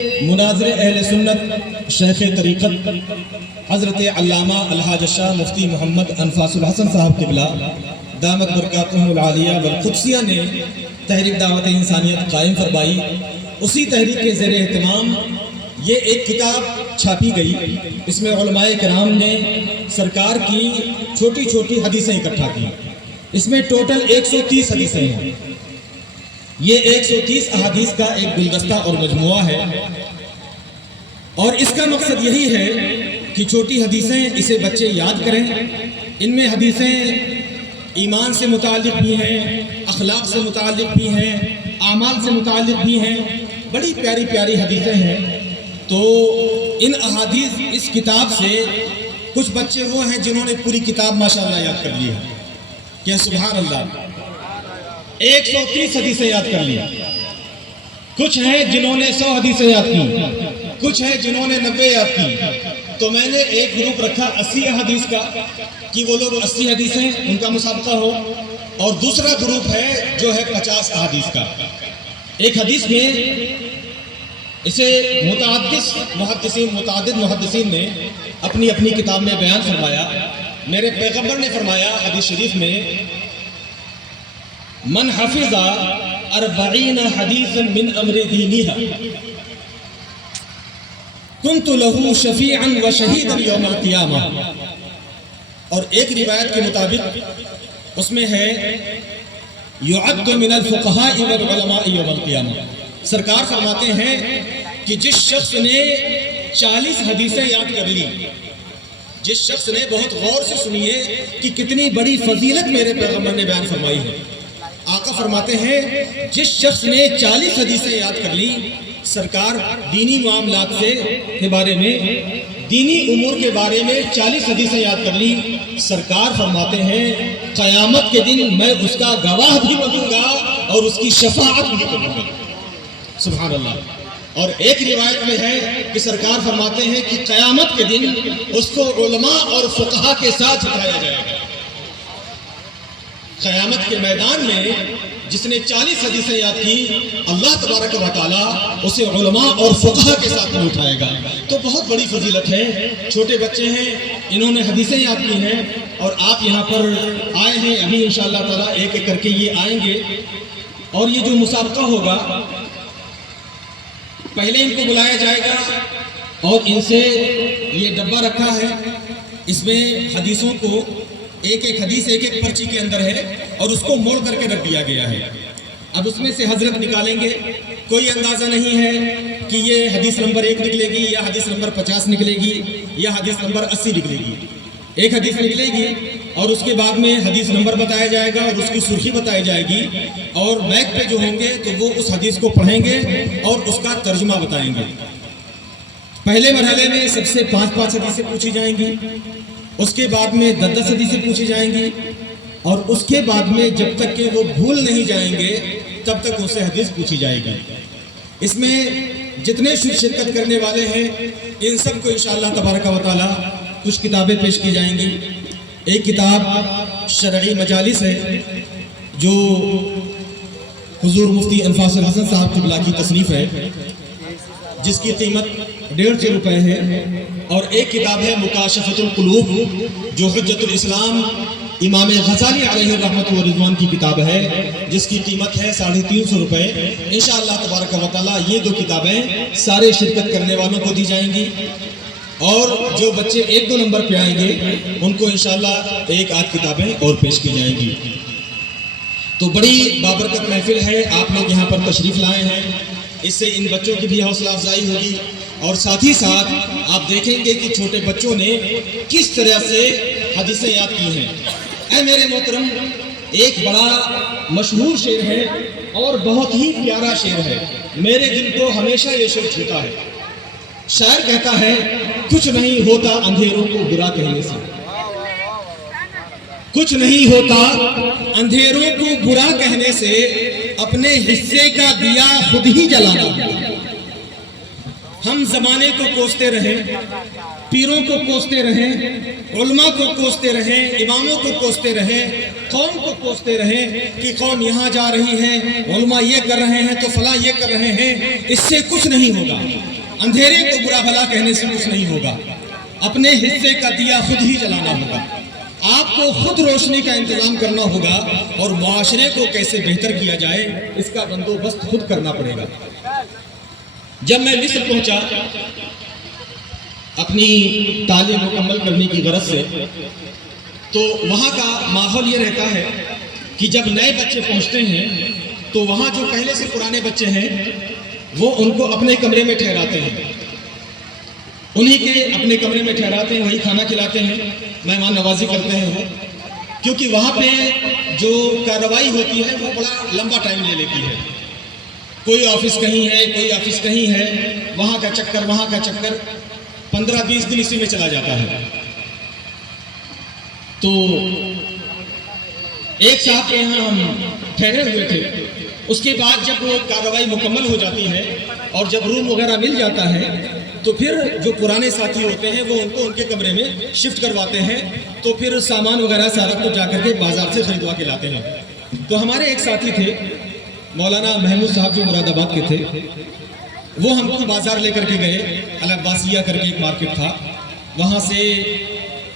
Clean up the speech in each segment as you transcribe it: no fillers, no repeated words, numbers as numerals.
مناظر اہل سنت شیخ طریقت حضرت علامہ الحاج شاہ مفتی محمد انفاس الحسن صاحب قبلہ دامت برکاتہم العالیہ والقدسیہ نے تحریک دعوت انسانیت قائم فرمائی. اسی تحریک کے زیر اہتمام یہ ایک کتاب چھاپی گئی. اس میں علماء کرام نے سرکار کی چھوٹی چھوٹی حدیثیں اکٹھا کی. اس میں ٹوٹل 130 حدیثیں ہیں. یہ 130 احادیث کا ایک گلدستہ اور مجموعہ ہے، اور اس کا مقصد یہی ہے کہ چھوٹی حدیثیں اسے بچے یاد کریں. ان میں حدیثیں ایمان سے متعلق بھی ہیں، اخلاق سے متعلق بھی ہیں، اعمال سے متعلق بھی ہیں. بڑی پیاری پیاری حدیثیں ہیں. تو ان احادیث اس کتاب سے کچھ بچے وہ ہیں جنہوں نے پوری کتاب ماشاءاللہ یاد کر لی ہے. کہ سبحان اللہ، 130 حدیثیں یاد کر لی. کچھ ہیں جنہوں نے 100 حدیثیں یاد کی، کچھ ہیں جنہوں نے 90 یاد کی. تو میں نے ایک گروپ رکھا 80 حدیث کا کہ وہ لوگ 80 حدیثیں ان کا مسابقہ ہو، اور دوسرا گروپ ہے جو ہے 50 احادیث کا. ایک حدیث میں اسے متعدد محدثین نے اپنی اپنی کتاب میں بیان فرمایا. میرے پیغمبر نے فرمایا حدیث شریف میں، من حفظ 40 حدیثا من امر دینہ کنت لہ شفیعا و شہیدا یوم القیامہ. اور ایک روایت کے مطابق اس میں ہے یعد من الفقہاء والعلماء یوم القیامہ. سرکار فرماتے ہیں کہ جس شخص نے 40 حدیثیں یاد کر لی، جس شخص نے، بہت غور سے سنیے کہ کتنی بڑی فضیلت میرے پیغمبر نے بیان فرمائی ہے. آقا فرماتے ہیں جس شخص نے 40 حدیثیں یاد کر لی، سرکار دینی معاملات کے بارے میں، دینی امور کے بارے میں 40 حدیثیں یاد کر لی، سرکار فرماتے ہیں قیامت کے دن میں اس کا گواہ بھی بنوں گا اور اس کی شفاعت بھی کروں گا. سبحان اللہ. اور ایک روایت میں ہے کہ سرکار فرماتے ہیں کہ قیامت کے دن اس کو علماء اور فقہا کے ساتھ اٹھایا جائے گا. قیامت کے میدان میں جس نے 40 حدیثیں یاد کی، اللہ تبارک و تعالیٰ اسے علماء اور فقہا کے ساتھ میں اٹھائے گا. تو بہت بڑی فضیلت ہے. چھوٹے بچے ہیں، انہوں نے حدیثیں یاد کی ہیں، اور آپ یہاں پر آئے ہیں. ابھی انشاءاللہ تعالیٰ ایک ایک کر کے یہ آئیں گے. اور یہ جو مسابقہ ہوگا، پہلے ان کو بلایا جائے گا اور ان سے یہ ڈبہ رکھا ہے. اس میں حدیثوں کو ایک ایک حدیث ایک ایک پرچی کے اندر ہے، اور اس کو موڑ کر کے رکھ دیا گیا ہے. اب اس میں سے حضرت نکالیں گے. کوئی اندازہ نہیں ہے کہ یہ حدیث نمبر 1 نکلے گی یا حدیث نمبر 50 نکلے گی یا حدیث نمبر 80 نکلے گی. ایک حدیث نکلے گی اور اس کے بعد میں حدیث نمبر بتایا جائے گا اور اس کی سرخی بتائی جائے گی. اور بیک پہ جو ہوں گے تو وہ اس حدیث کو پڑھیں گے اور اس کا ترجمہ بتائیں گے. پہلے مرحلے میں سب سے 5 حدیثیں پوچھی جائیں گی. اس کے بعد میں 10 حدیثیں پوچھی جائیں گی. اور اس کے بعد میں جب تک کہ وہ بھول نہیں جائیں گے تب تک ان سے حدیث پوچھی جائے گی. اس میں جتنے شرکت کرنے والے ہیں ان سب کو انشاءاللہ تبارک و تعالی کچھ کتابیں پیش کی جائیں گی. ایک کتاب شرعی مجالس ہے جو حضور مفتی انفاس الحسن صاحب قبلہ کی تصنیف ہے، جس کی قیمت 150 روپے ہے. اور ایک کتاب ہے مکاشفۃ القلوب جو حجت الاسلام امام غزالی علیہ الرحمۃ والرضوان کی کتاب ہے، جس کی قیمت ہے 350 روپے. انشاءاللہ تبارک و تعالی یہ 2 کتابیں سارے شرکت کرنے والوں کو دی جائیں گی. اور جو بچے 1-2 نمبر پہ آئیں گے ان کو انشاءاللہ 1-8 کتابیں اور پیش کی جائیں گی. تو بڑی بابرکت محفل ہے. آپ لوگ یہاں پر تشریف لائے ہیں، اس سے ان بچوں کی بھی حوصلہ افزائی ہوگی. اور ساتھ ہی ساتھ آپ دیکھیں گے کہ چھوٹے بچوں نے کس طرح سے حدیثیں یاد کی ہیں. اے میرے محترم، ایک بڑا مشہور شعر ہے اور بہت ہی پیارا شعر ہے. میرے دل کو ہمیشہ یہ شعر چھوتا ہے. شاعر کہتا ہے کچھ نہیں ہوتا اندھیروں کو برا کہنے سے، کچھ نہیں ہوتا اندھیروں کو برا کہنے سے، اپنے حصے کا دیا خود ہی جلانا. ہم زمانے کو کوستے رہیں، پیروں کو کوستے رہیں، علماء کو کوستے رہیں، اماموں کو کوستے رہیں، قوم کو کوستے رہیں کہ قوم یہاں جا رہی ہے، علماء یہ کر رہے ہیں تو فلاں یہ کر رہے ہیں. اس سے کچھ نہیں ہوگا. اندھیرے کو برا بھلا کہنے سے کچھ نہیں ہوگا، اپنے حصے کا دیا خود ہی جلانا ہوگا، آپ کو خود روشنی کا انتظام کرنا ہوگا، اور معاشرے کو کیسے بہتر کیا جائے اس کا بندوبست خود کرنا پڑے گا۔ جب میں مصر پہنچا اپنی تعلیم مکمل کرنے کی غرض سے، تو وہاں کا ماحول یہ رہتا ہے کہ جب نئے بچے پہنچتے ہیں تو وہاں جو پہلے سے پرانے بچے ہیں وہ ان کو اپنے کمرے میں ٹھہراتے ہیں، انہی کے اپنے کمرے میں ٹھہراتے ہیں، وہی کھانا کھلاتے ہیں، مہمان نوازی کرتے ہیں وہ، کیونکہ وہاں پہ جو کارروائی ہوتی ہے وہ بڑا لمبا ٹائم لے لیتی ہے، کوئی آفس کہیں ہے، کوئی آفس کہیں ہے، وہاں کا چکر وہاں کا چکر، 15-20 دن اسی میں چلا جاتا ہے۔ تو ایک صاحب کے یہاں ہم ٹھہرے ہوئے تھے، اس کے بعد جب وہ کارروائی مکمل ہو جاتی ہے اور جب روم وغیرہ مل جاتا ہے تو پھر جو پرانے ساتھی ہوتے ہیں وہ ان کو ان کے کمرے میں شفٹ کرواتے ہیں، تو پھر سامان وغیرہ سارا کچھ جا کر کے بازار سے خریدوا کے لاتے ہیں۔ تو ہمارے ایک ساتھی تھے مولانا محمود صاحب جو مراد آباد کے تھے، وہ ہم کو بازار لے کر کے گئے، العباسیہ کر کے ایک مارکیٹ تھا، وہاں سے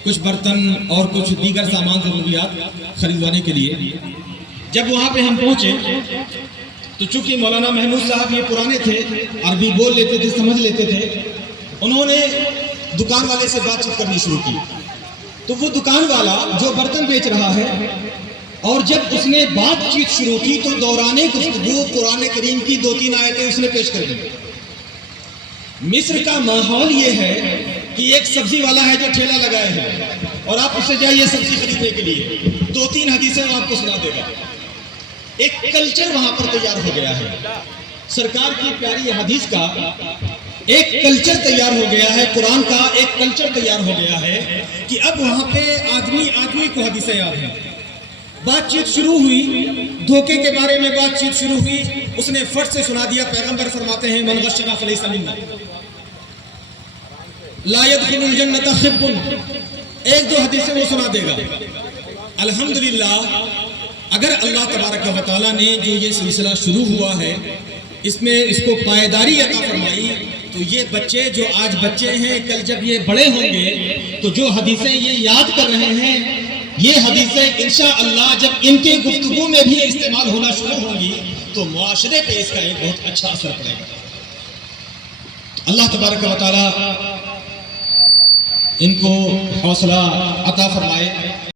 کچھ برتن اور کچھ دیگر سامان ضروریات خریدوانے کے لیے۔ جب وہاں پہ ہم پہنچے تو چونکہ مولانا محمود صاحب یہ پرانے تھے، عربی بول لیتے تھے، سمجھ لیتے تھے، انہوں نے دکان والے سے بات چیت کرنی شروع کی۔ تو وہ دکان والا جو برتن بیچ رہا ہے، اور جب اس نے بات چیت شروع کی تو دوران گفتگو قرآن کریم کی 2-3 آیتیں اس نے پیش کر دی۔ مصر کا ماحول یہ ہے کہ ایک سبزی والا ہے جو ٹھیلا لگائے ہے، اور آپ اس سے جائیے سبزی خریدنے کے لیے، 2-3 حدیثیں وہ آپ کو سنا دے گا۔ ایک کلچر وہاں پر تیار ہو گیا ہے، سرکار کی پیاری حدیث کا ایک کلچر تیار ہو گیا ہے، قرآن کا ایک کلچر تیار ہو گیا ہے کہ اب وہاں پہ آدمی کو حدیثیں یاد ہیں۔ بات چیت شروع ہوئی، دھوکے کے بارے میں بات چیت شروع ہوئی، اس نے فٹ سے سنا دیا، پیغمبر فرماتے ہیں من غشنا فلیس منا، لا يدخل الجنت خب، 1-2 حدیثیں وہ سنا دے گا۔ الحمدللہ اگر اللہ تبارک و تعالیٰ نے جو یہ سلسلہ شروع ہوا ہے اس میں اس کو پائیداری عطا فرمائی، تو یہ بچے جو آج بچے ہیں کل جب یہ بڑے ہوں گے تو جو حدیثیں یہ یاد کر رہے ہیں، یہ حدیثیں انشاءاللہ جب ان کے گفتگو میں بھی استعمال ہونا شروع ہوں گی تو معاشرے پہ اس کا ایک بہت اچھا اثر پڑے گا۔ اللہ تبارک و تعالیٰ ان کو حوصلہ عطا فرمائے۔